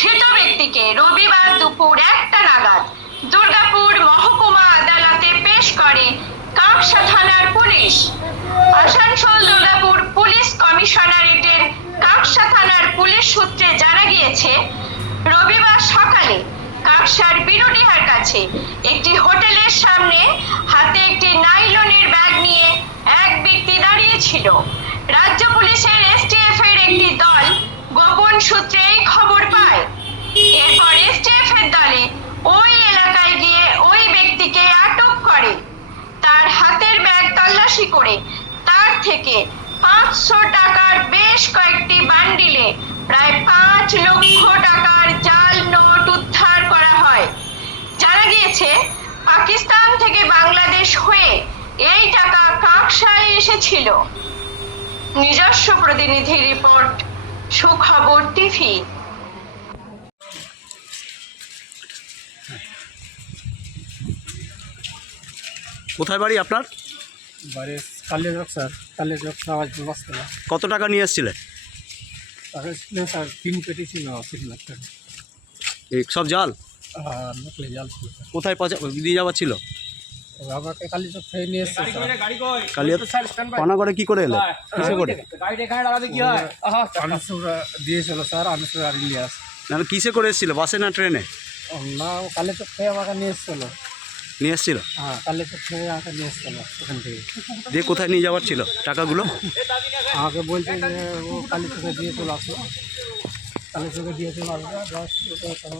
ধৃত ব্যক্তিকে রবিবার দুপুর 1টা নাগাদ দুর্গাপুর মহকুমা আদালতে পেশ করে কাকসা থানার পুলিশ। আসানসোল দুর্গাপুর পুলিশ কমিশনারেটের কাকসা থানার পুলিশ সূত্রে জানা গিয়েছে, রবিবার সকালে কাকসার বিরুডিহার কাছে একটি হোটেলের সামনে হাতে একটি নাইলনের ব্যাগ নিয়ে এক ব্যক্তি দাঁড়িয়েছিল। রাজ্য পুলিশের এসটিএফ এর একটি দল গোপন সূত্রে এই খবর পায়। এরপর এসটিএফ এর দলে ওই এলাকায় গিয়ে ওই ব্যক্তিকে আটক করে। তার হাতের ব্যাগ তল্লাশি করে তার থেকে 500 টাকার বেশ কয়েকটি বান্ডিলে প্রায় 5 লক্ষ টাকার জাল নোট উদ্ধার করা হয়। জানা গিয়েছে, পাকিস্তান থেকে বাংলাদেশ হয়ে এই টাকা কাকসায় এসেছিল। নিজস্ব প্রতিনিধি রিপোর্ট, সুখবর টিভি। কোথায় বাড়ি আপনার? বাড়ি কালিয়াচক স্যার, কালিয়াচক নামাজ বসতলা। কত টাকা নিয়ে এসেছিলেন? টাকা ছিল স্যার 3 পেটি ছিল 80 লাখ টাকা। এই সব জাল? আর নকলি জাল ছিল স্যার। কোথায় নিয়ে যাওয়ার ছিল? আমাকে কালিয়াচক থেকে নিয়ে এসছে স্যার। কালিয়া পানাগড়ে কি করে এলে? কিসে করে? আনসুরা দিয়েছিল স্যার, আনসুর আর ইলিয়াস। না কিসে করে এসেছিল, বাসে না ট্রেনে? না, কালিয়াচক থেকে আমাকে নিয়ে এসছিল। নিয়ে এসেছিল? হ্যাঁ, কালিয়াচক থেকে আমাকে নিয়ে এসছিল ওখান থেকে। দিয়ে কোথায় নিয়ে যাওয়ার ছিল টাকাগুলো? আমাকে বলছে যে ও কালিয়াচকে দিয়ে চলে আসলো, কালিয়াচকে দিয়ে চলে আসলো। তখন